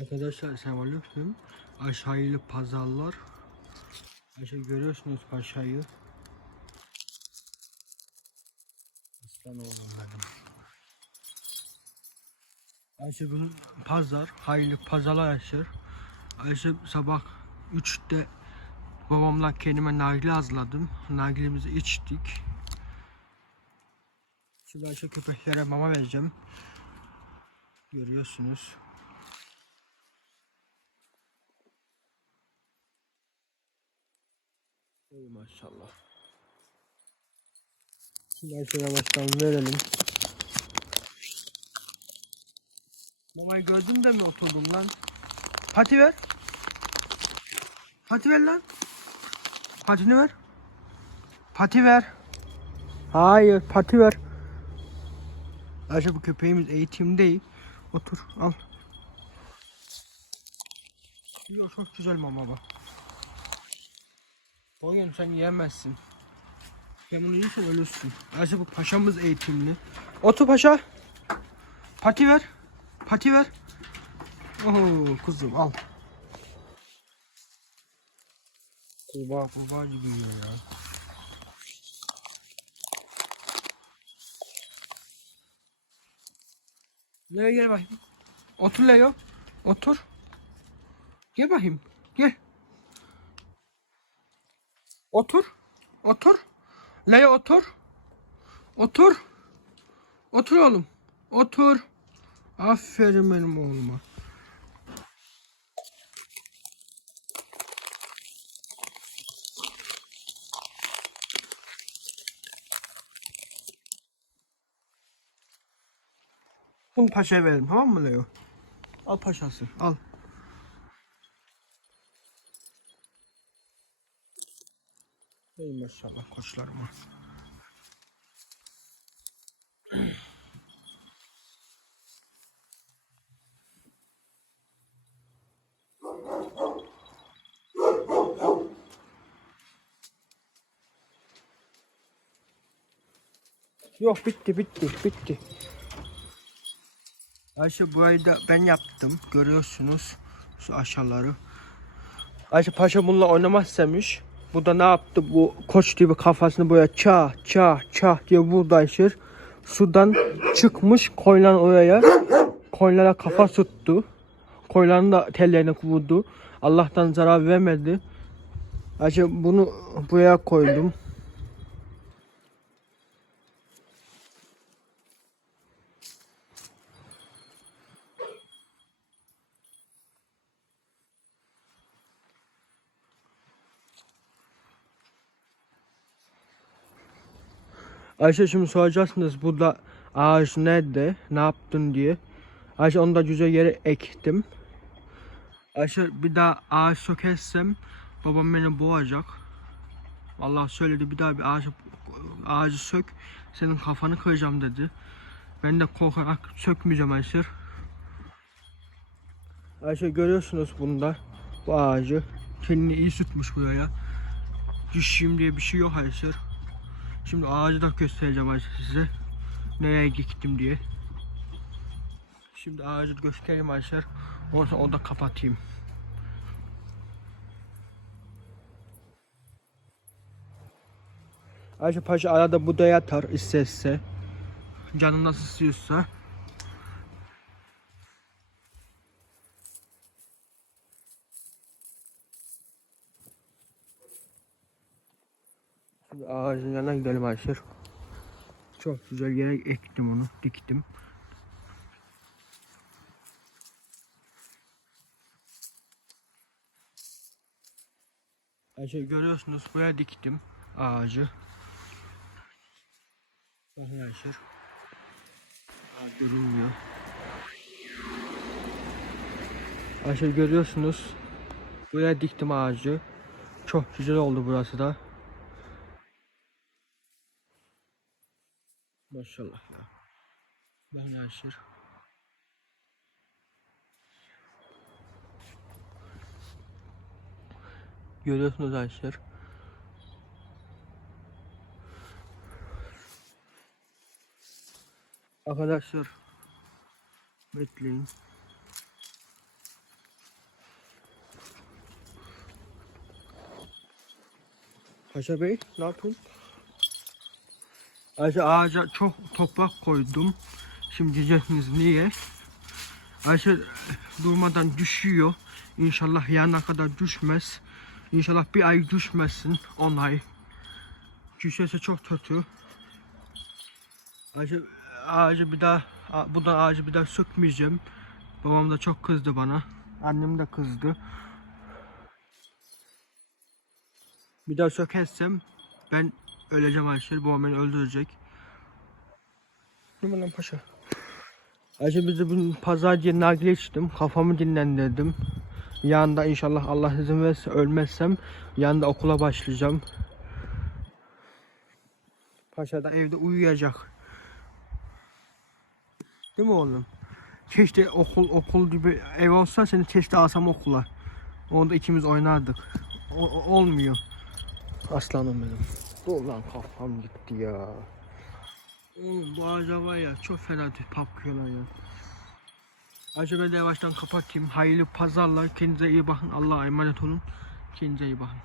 Arkadaşlar selamünaleyküm. Aşağılı pazarlar. Aşağı görüyorsunuz aşağıyı. Aslan oğlum benim. Ayşe bunun pazar, hayırlı pazarlar açır. Ayşe sabah 3'te babamla kendime nargile hazırladım. Nargilemizi içtik. Şimdi Ayşe köpeklere mama vereceğim. Görüyorsunuz. Ey maşallah. Şimdi Ayşe yavaştan verelim. Mamayı gördün de mi oturdum lan? Pati ver. Pati ver lan. Patini ver. Pati ver. Hayır pati ver. Ayşe bu köpeğimiz eğitim değil. Otur al. Yok çok güzel mama bak. Oyun sen yiyemezsin. Sen bunu yiysen ölürsün. Ayşe bu paşamız eğitimli. Otur paşa. Pati ver. Pati ver. Oo kızım al. Kurbağa kurbağa gibi ya. Leo gel bakayım. Otur Leo. Otur. Gel bakayım. Gel. Otur. Otur. Leo otur. Otur. Otur oğlum. Otur. Aferin benim oğluma. Bunu paşaya verelim tamam mı Leo? Al paşası al. Ey maşallah koçlarıma. Yok bitti bitti bitti. Ayşe burayı da ben yaptım. Görüyorsunuz şu aşağıları. Ayşe Paşa bununla oynamak istemiş. Bu da ne yaptı? Bu koç gibi kafasını böyle ça ça ça diye vurdu Ayşe. Sudan çıkmış koylan oraya. Koylara kafa tuttu. Koyların da tellerine vurdu. Allah'tan zarar vermedi. Ayşe bunu buraya koydum. Ayşe şimdi soracaksınız burada ağaç nerede, ne yaptın diye. Ayşe onu da güzel yere ektim. Ayşe bir daha ağaç sökersem babam beni boğacak. Vallahi söyledi bir daha bir ağaç, ağacı sök senin kafanı kıracağım dedi. Ben de korkarak sökmeyeceğim Ayşe. Ayşe görüyorsunuz bunda bu ağacı. Kendini iyi tutmuş buraya. Düşeyim diye bir şey yok Ayşe. Şimdi ağacı da göstereceğim Ayşe size. Nereye gittim diye. Şimdi ağacı göstereyim. Ondan sonra onu da kapatayım. Ayşe Paşa arada burada yatar isterse. Canı nasıl istiyorsa. Şimdi ağacın yanına gidelim Ayşe. Çok güzel yere ektim onu, diktim. Ayşe görüyorsunuz buraya diktim ağacı. Bakın Ayşe. Ağaç görünmüyor. Ayşe görüyorsunuz. Buraya diktim ağacı. Çok güzel oldu burası da. Maşallah ya. Ben aşır. Şey. Görüyorsunuz arkadaşlar. Şey. Arkadaşlar bekleyin. Paşa Bey ne yapıyorsun? Ayşe ağaca çok toprak koydum. Şimdi diyeceksiniz niye? Ayşe durmadan düşüyor. İnşallah yarına kadar düşmez. İnşallah bir ay düşmesin. 10 ay. Düşerse çok kötü. Ayşe ağacı bir daha buradan ağacı bir daha sökmeyeceğim. Babam da çok kızdı bana. Annem de kızdı. Bir daha sökersem ben öleceğim Ayşe. Babam beni öldürecek. Değil mi lan paşa? Ayşe biz de bugün pazar diye nargile içtim. Kafamı dinlendirdim. Yanında inşallah Allah izin verirse ölmezsem yanında okula başlayacağım. Paşa da evde uyuyacak. Değil mi oğlum? Keşke okul okul gibi ev olsa seni keşke alsam okula. Onda ikimiz oynardık. O- olmuyor. Aslanım benim. Dur lan kafam gitti ya. Oğlum bu ağaca var ya çok fena papkıyorlar ya. Acaba de yavaştan kapatayım. Hayırlı pazarlar. Kendinize iyi bakın. Allah'a emanet olun. Kendinize iyi bakın.